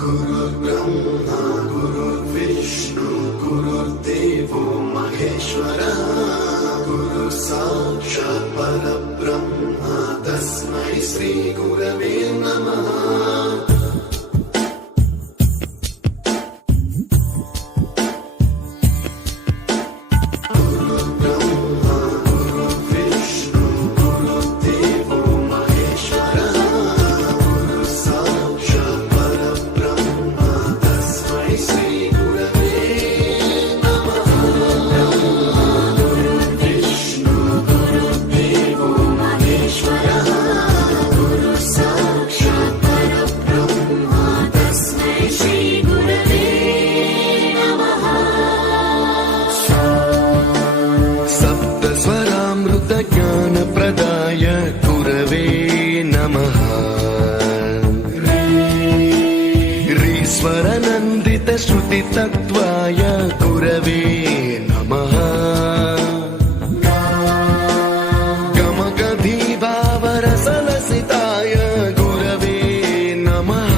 गुरुर्ब्रह्मा गुरुर्विष्णु गुरुर्देवो महेश्वरः गुरु साक्षात् परब्रह्म तस्मै श्री गुरवे नमः। ज्ञानप्रदाय गुरवे नमः। ह्रीश्वरनन्दितश्रुतितत्त्वाय गुरवे नमः। गमगधीभावरसलसिताय गुरवे नमः।